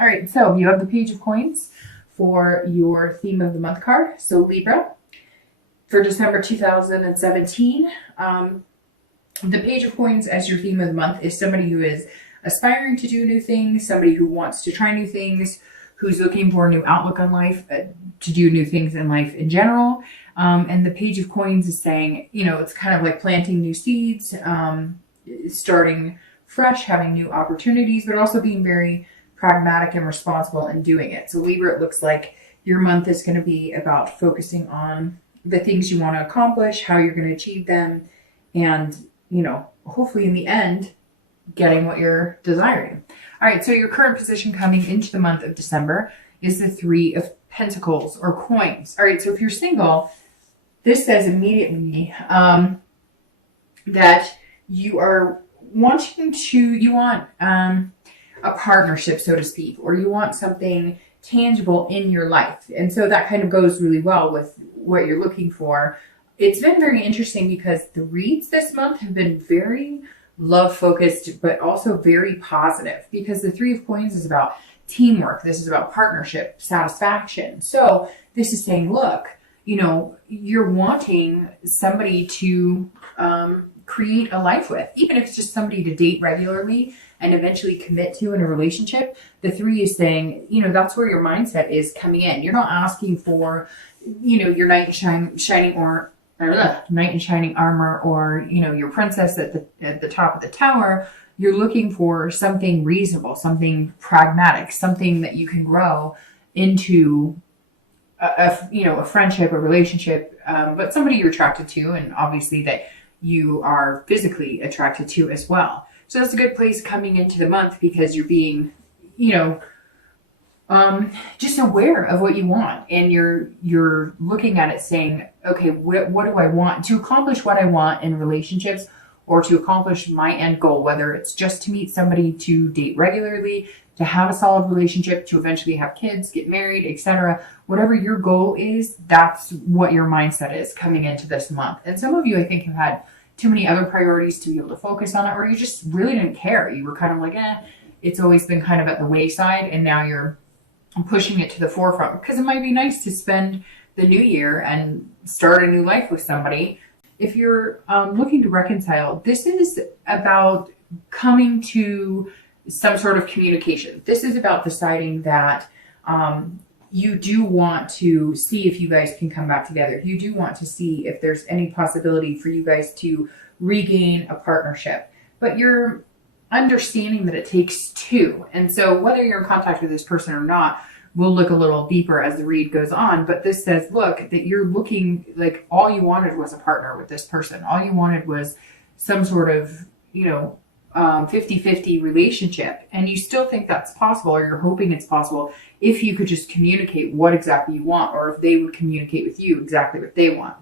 All right, so you have the Page of Coins for your theme of the month card. So Libra for December 2017. The Page of Coins as your theme of the month is somebody who is aspiring to do new things, somebody who wants to try new things, who's looking for a new outlook on life, to do new things in life in general. And the Page of Coins is saying, it's kind of like planting new seeds, starting fresh, having new opportunities, but also being very pragmatic and responsible in doing it. So Libra, it looks like your month is going to be about focusing on the things you want to accomplish, how you're going to achieve them, and, hopefully in the end, getting what you're desiring. All right, so your current position coming into the month of December is the Three of Pentacles or coins. All right, so if you're single, this says immediately that you are you want a partnership, so to speak, or you want something tangible in your life. And so that kind of goes really well with what you're looking for. It's been very interesting because the reads this month have been very love focused, but also very positive, because the Three of Coins is about teamwork. This is about partnership, satisfaction. So this is saying, look, you're wanting somebody to create a life with, even if it's just somebody to date regularly and eventually commit to in a relationship. The three is saying, that's where your mindset is coming in. You're not asking for, your knight in shining armor, or, your princess at the top of the tower. You're looking for something reasonable, something pragmatic, something that you can grow into a friendship, a relationship, but somebody you're attracted to, and obviously that you are physically attracted to as well. So that's a good place coming into the month, because you're being, just aware of what you want, and you're looking at it saying, okay, what do I want to accomplish? What I want in relationships, or to accomplish my end goal, whether it's just to meet somebody to date regularly, to have a solid relationship, to eventually have kids, get married, etc. Whatever your goal is, that's what your mindset is coming into this month. And some of you, I think, have had too many other priorities to be able to focus on it, or you just really didn't care. You were kind of like, it's always been kind of at the wayside, and now you're pushing it to the forefront, because it might be nice to spend the new year and start a new life with somebody. If you're looking to reconcile, this is about coming to some sort of communication. This is about deciding that you do want to see if you guys can come back together. You do want to see if there's any possibility for you guys to regain a partnership. But you're understanding that it takes two. And so whether you're in contact with this person or not, we'll look a little deeper as the read goes on. But this says, look, that you're looking like all you wanted was a partner with this person. All you wanted was some sort of, 50-50 relationship. And you still think that's possible, or you're hoping it's possible, if you could just communicate what exactly you want, or if they would communicate with you exactly what they want.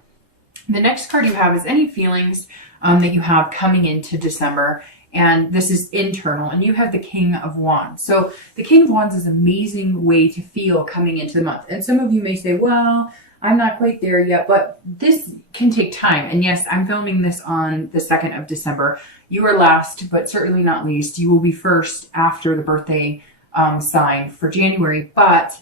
The next card you have is any feelings that you have coming into December. And this is internal, and you have the King of Wands. So the King of Wands is an amazing way to feel coming into the month. And some of you may say, well, I'm not quite there yet, but this can take time. And yes, I'm filming this on the 2nd of December. You are last, but certainly not least. You will be first after the birthday sign for January. But,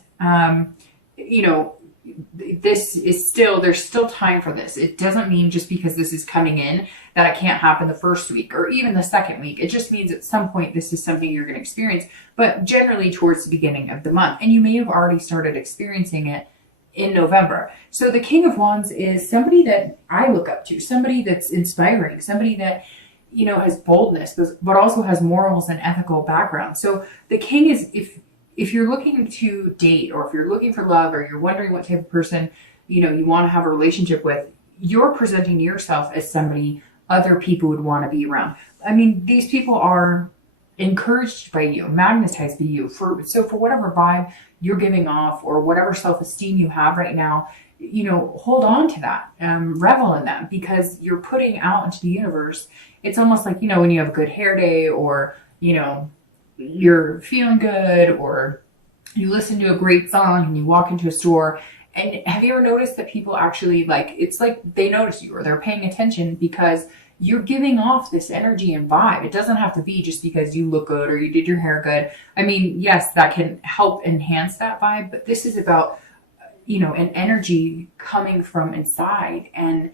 this is there's still time for this. It doesn't mean just because this is coming in that it can't happen the first week or even the second week. It just means at some point this is something you're going to experience, but generally towards the beginning of the month. And you may have already started experiencing it in November. So the King of Wands is somebody that I look up to, somebody that's inspiring, somebody that, has boldness, but also has morals and ethical background. So the King is, if you're looking to date, or if you're looking for love, or you're wondering what type of person, you want to have a relationship with, you're presenting yourself as somebody other people would want to be around. I mean, these people are encouraged by you, magnetized by you. For whatever vibe you're giving off, or whatever self-esteem you have right now, hold on to that, revel in that, because you're putting out into the universe. It's almost like, when you have a good hair day, or, you're feeling good, or you listen to a great song and you walk into a store. And have you ever noticed that people actually it's like they notice you, or they're paying attention because you're giving off this energy and vibe. It doesn't have to be just because you look good or you did your hair good. I mean, yes, that can help enhance that vibe, but this is about, an energy coming from inside and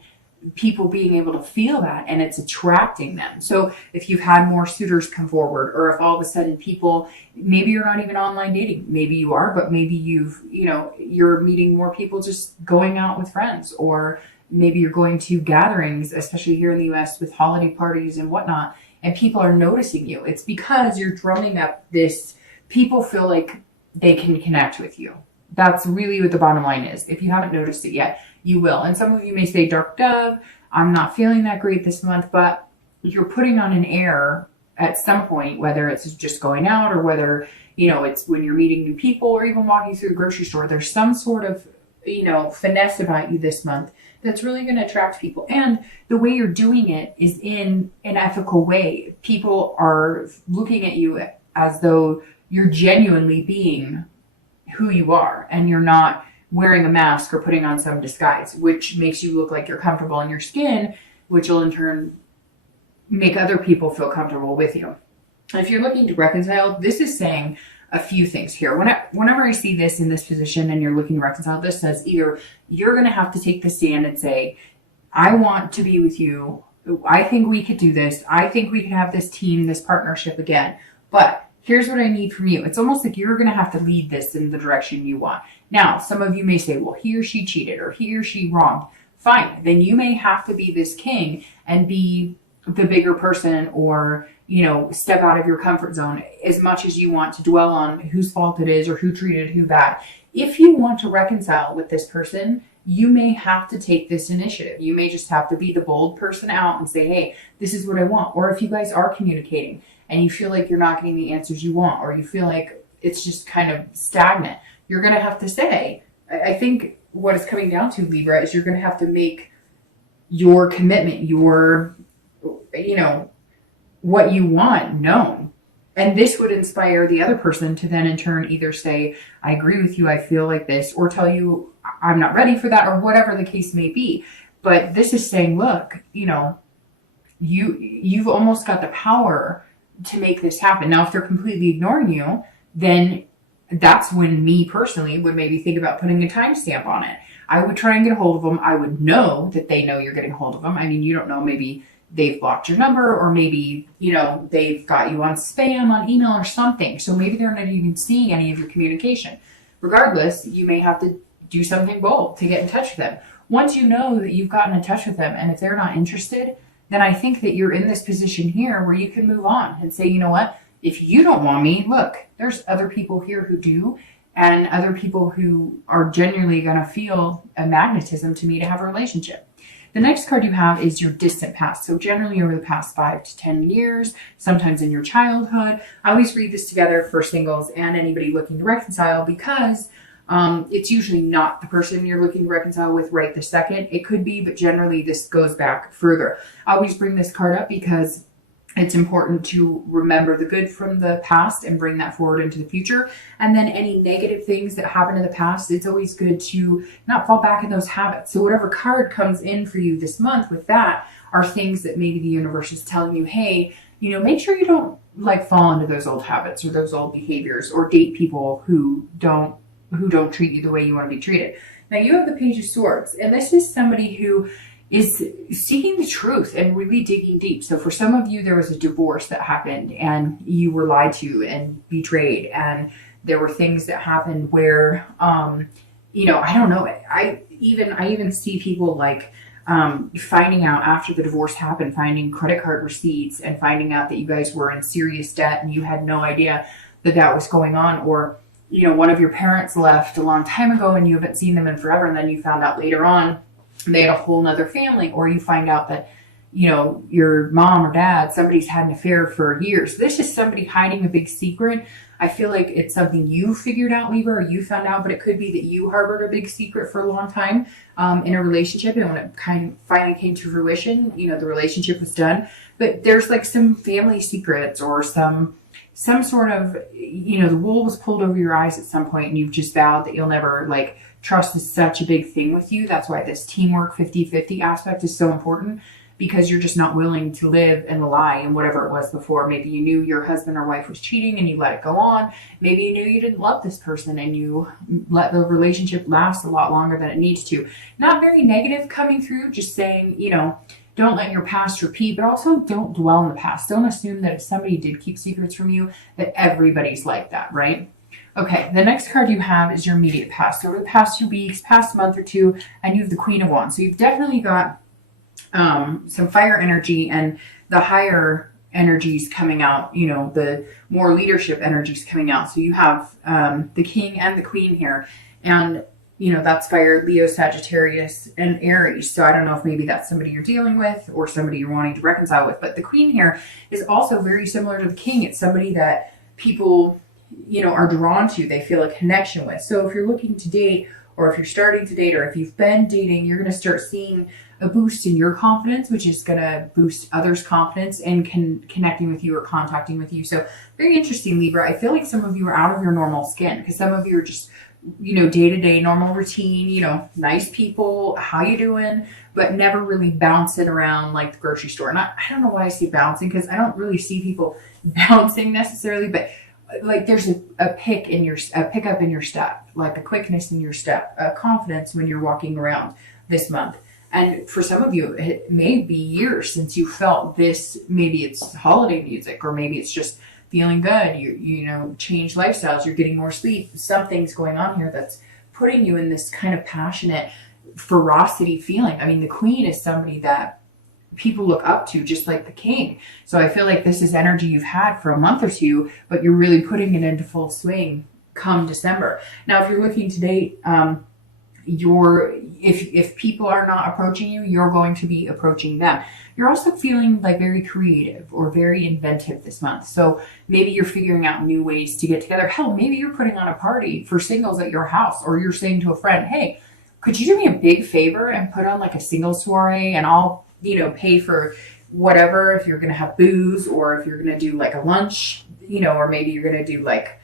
people being able to feel that, and it's attracting them. So if you've had more suitors come forward, or if all of a sudden people, maybe you're not even online dating, maybe you are, but maybe you're meeting more people just going out with friends, or maybe you're going to gatherings, especially here in the US with holiday parties and whatnot, and people are noticing you. It's because you're drumming up this, people feel like they can connect with you. That's really what the bottom line is. If you haven't noticed it yet, you will. And some of you may say, Dark Dove, I'm not feeling that great this month, but you're putting on an air at some point, whether it's just going out or whether, it's when you're meeting new people or even walking through the grocery store. There's some sort of, finesse about you this month that's really going to attract people. And the way you're doing it is in an ethical way. People are looking at you as though you're genuinely being who you are, and you're not wearing a mask or putting on some disguise, which makes you look like you're comfortable in your skin, which will in turn make other people feel comfortable with you. If you're looking to reconcile, this is saying a few things here. Whenever I see this in this position and you're looking to reconcile, this says either you're going to have to take the stand and say, I want to be with you. I think we could do this. I think we could have this team, this partnership again. But here's what I need from you. It's almost like you're going to have to lead this in the direction you want. Now, some of you may say, well, he or she cheated or he or she wronged. Fine. Then you may have to be this king and be the bigger person, or, step out of your comfort zone as much as you want to dwell on whose fault it is or who treated who bad. If you want to reconcile with this person, you may have to take this initiative. You may just have to be the bold person out and say, hey, this is what I want. Or if you guys are communicating and you feel like you're not getting the answers you want, or you feel like it's just kind of stagnant, you're going to have to say, I think what it's coming down to, Libra, is you're going to have to make your commitment, your, what you want known. And this would inspire the other person to then in turn either say, I agree with you, I feel like this, or tell you, I'm not ready for that, or whatever the case may be. But this is saying, look, you've almost got the power to make this happen. Now, if they're completely ignoring you, then that's when me personally would maybe think about putting a timestamp on it. I would try and get a hold of them. I would know that they know you're getting a hold of them. I mean, you don't know, maybe they've blocked your number, or maybe, they've got you on spam on email or something. So maybe they're not even seeing any of your communication. Regardless, you may have to do something bold to get in touch with them. Once you know that you've gotten in touch with them, and if they're not interested, then I think that you're in this position here where you can move on and say, you know what, if you don't want me, look, there's other people here who do, and other people who are genuinely going to feel a magnetism to me to have a relationship. The next card you have is your distant past. So generally over the past 5 to 10 years, sometimes in your childhood. I always read this together for singles and anybody looking to reconcile, because it's usually not the person you're looking to reconcile with right this second. It could be, but generally this goes back further. I always bring this card up because it's important to remember the good from the past and bring that forward into the future. And then any negative things that happened in the past, it's always good to not fall back in those habits. So whatever card comes in for you this month with that are things that maybe the universe is telling you, hey, make sure you don't fall into those old habits or those old behaviors, or date people who don't treat you the way you want to be treated. Now you have the Page of Swords, and this is somebody who is seeking the truth and really digging deep. So for some of you, there was a divorce that happened and you were lied to and betrayed. And there were things that happened where, I don't know. I even see people finding out after the divorce happened, finding credit card receipts and finding out that you guys were in serious debt and you had no idea that was going on. Or, one of your parents left a long time ago and you haven't seen them in forever. And then you found out later on they had a whole nother family, or you find out that, your mom or dad, somebody's had an affair for years. This is somebody hiding a big secret. I feel like it's something you figured out, Libra, or you found out, but it could be that you harbored a big secret for a long time in a relationship. And when it finally came to fruition, the relationship was done. But there's some family secrets or some sort of, the wool was pulled over your eyes at some point and you've just vowed that you'll never trust is such a big thing with you. That's why this teamwork 50-50 aspect is so important. because you're just not willing to live in the lie and whatever it was before. Maybe you knew your husband or wife was cheating and you let it go on. Maybe you knew you didn't love this person and you let the relationship last a lot longer than it needs to. Not very negative coming through, just saying, you know, don't let your past repeat, but also don't dwell in the past. Don't assume that if somebody did keep secrets from you, that everybody's like that, right? Okay, the next card you have is your immediate past. So over the past 2 weeks, past month or two, and you have the Queen of Wands. So you've definitely got some fire energy and the higher energies coming out, you know, the more leadership energies coming out. So you have the King and the Queen here. And, you know, that's fire, Leo, Sagittarius, and Aries. So I don't know if maybe that's somebody you're dealing with or somebody you're wanting to reconcile with. But the Queen here is also very similar to the King. It's somebody that people, you know, are drawn to. They feel a connection with. So if you're looking to date, or if you're starting to date, or if you've been dating, you're going to start seeing a boost in your confidence, which is going to boost others' confidence and connecting with you or contacting with you. So very interesting, Libra. I feel like some of you are out of your normal skin because some of you are just, you know, day-to-day normal routine, you know, nice people, how you doing, but never really bouncing around like the grocery store. And I don't know why I say bouncing, because I don't really see people bouncing necessarily, but like there's a pickup in your step, like a quickness in your step, a confidence when you're walking around this month. And for some of you, it may be years since you felt this. Maybe it's holiday music, or maybe it's just feeling good. You know, change lifestyles, you're getting more sleep. Something's going on here that's putting you in this kind of passionate ferocity feeling. I mean, the Queen is somebody that people look up to, just like the King. So I feel like this is energy you've had for a month or two, but you're really putting it into full swing come December. Now, if you're looking to date, if people are not approaching you, you're going to be approaching them. You're also feeling like very creative or very inventive this month. So maybe you're figuring out new ways to get together. Hell, maybe you're putting on a party for singles at your house, or you're saying to a friend, hey, could you do me a big favor and put on like a singles soiree, and I'll, you know, pay for whatever, if you're going to have booze, or if you're going to do like a lunch, you know, or maybe you're going to do like,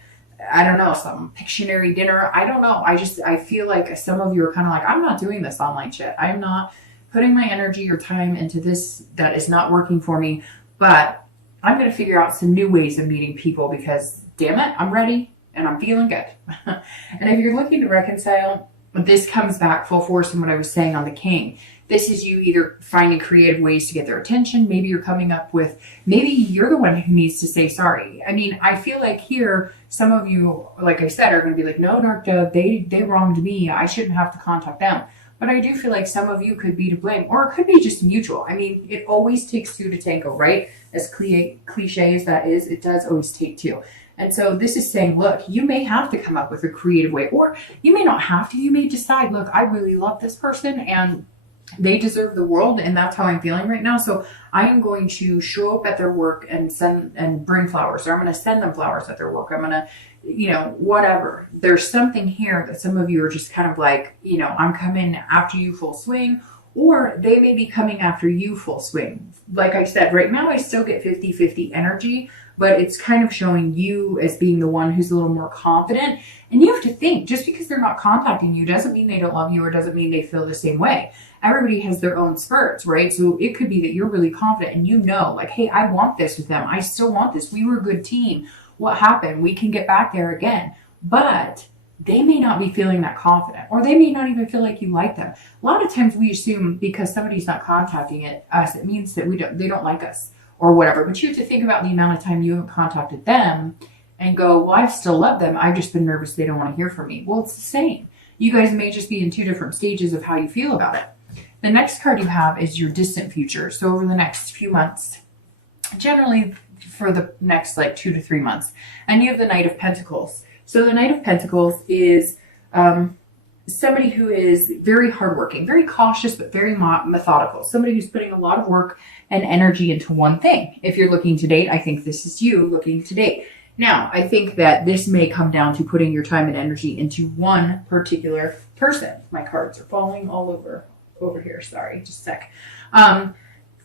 I don't know, some Pictionary dinner. I don't know. I feel like some of you are kind of like, I'm not doing this online shit. I'm not putting my energy or time into this that is not working for me, but I'm going to figure out some new ways of meeting people because damn it, I'm ready and I'm feeling good. And if you're looking to reconcile, this comes back full force in what I was saying on the King. This is you either finding creative ways to get their attention. Maybe you're coming up with, maybe you're the one who needs to say sorry. I mean, I feel like here, some of you, like I said, are going to be like, no, Dark Dove, they wronged me. I shouldn't have to contact them. But I do feel like some of you could be to blame, or it could be just mutual. I mean, it always takes two to tango, right? As cliche as that is, it does always take two. And so this is saying, look, you may have to come up with a creative way, or you may not have to. You may decide, look, I really love this person and they deserve the world, and that's how I'm feeling right now. So I am going to show up at their work and bring flowers, or I'm going to send them flowers at their work. I'm going to, you know, whatever. There's something here that some of you are just kind of like, you know, I'm coming after you full swing, or they may be coming after you full swing. Like I said, right now I still get 50-50 energy, but it's kind of showing you as being the one who's a little more confident. And you have to think, just because they're not contacting you doesn't mean they don't love you, or doesn't mean they feel the same way. Everybody has their own spurts, right? So it could be that you're really confident and you know, like, hey, I want this with them. I still want this. We were a good team. What happened? We can get back there again. But they may not be feeling that confident, or they may not even feel like you like them. A lot of times we assume because somebody's not contacting us, it means that they don't like us or whatever. But you have to think about the amount of time you haven't contacted them and go, well, I still love them. I've just been nervous they don't want to hear from me. Well, it's the same. You guys may just be in two different stages of how you feel about it. The next card you have is your distant future. So over the next few months, generally for the next like 2 to 3 months, and you have the Knight of Pentacles. So the Knight of Pentacles is somebody who is very hardworking, very cautious, but very methodical. Somebody who's putting a lot of work and energy into one thing. If you're looking to date, I think this is you looking to date. Now, I think that this may come down to putting your time and energy into one particular person. My cards are falling all over here. Sorry, just a sec.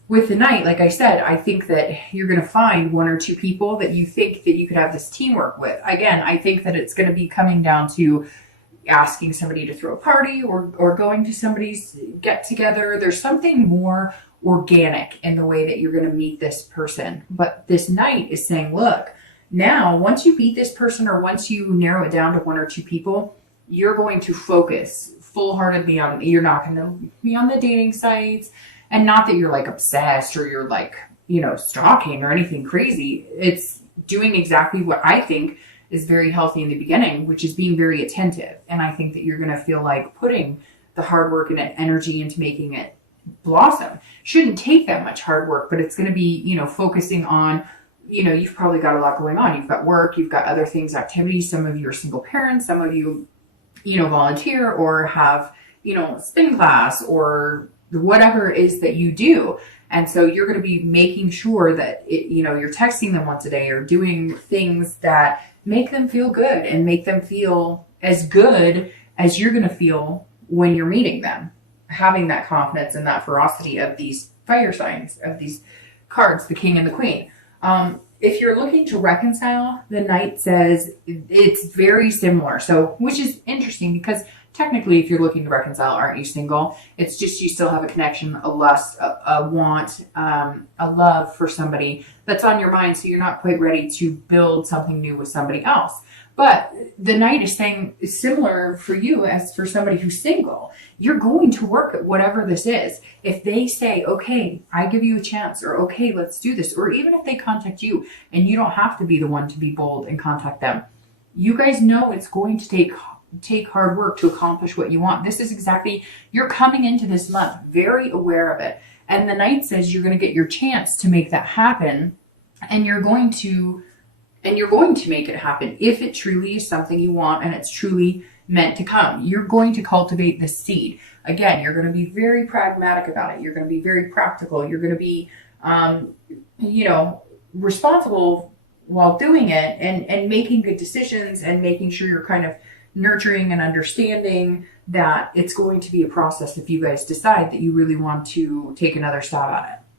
With the Knight, like I said, I think that you're going to find 1 or 2 people that you think that you could have this teamwork with. Again, I think that it's going to be coming down to asking somebody to throw a party, or going to somebody's get together. There's something more organic in the way that you're going to meet this person. But this Knight is saying, look, now once you meet this person, or once you narrow it down to one or two people, you're going to focus full-heartedly on, you're not going to be on the dating sites. And not that you're like obsessed or you're like, stalking or anything crazy. It's doing exactly what I think is very healthy in the beginning, which is being very attentive. And I think that you're going to feel like putting the hard work and energy into making it blossom. Shouldn't take that much hard work, but it's going to be, focusing on, you've probably got a lot going on. You've got work, you've got other things, activities. Some of you are single parents, some of you, volunteer or have, spin class or whatever it is that you do. And so you're going to be making sure that, you're texting them once a day or doing things that make them feel good and make them feel as good as you're going to feel when you're meeting them. Having that confidence and that ferocity of these fire signs, of these cards, the King and the Queen. If you're looking to reconcile, the Knight says it's very similar. So, which is interesting because technically, if you're looking to reconcile, aren't you single? It's just you still have a connection, a lust, a want, a love for somebody that's on your mind. So you're not quite ready to build something new with somebody else. But the Knight is saying it's similar for you as for somebody who's single. You're going to work at whatever this is. If they say, okay, I give you a chance, or okay, let's do this, or even if they contact you and you don't have to be the one to be bold and contact them, you guys know it's going to take hard work to accomplish what you want. This is exactly, you're coming into this month very aware of it. And the Knight says you're going to get your chance to make that happen, and you're going to make it happen if it truly is something you want and it's truly meant to come. You're going to cultivate the seed. Again, you're going to be very pragmatic about it. You're going to be very practical. You're going to be, responsible while doing it and making good decisions and making sure you're kind of nurturing and understanding that it's going to be a process if you guys decide that you really want to take another stab at it.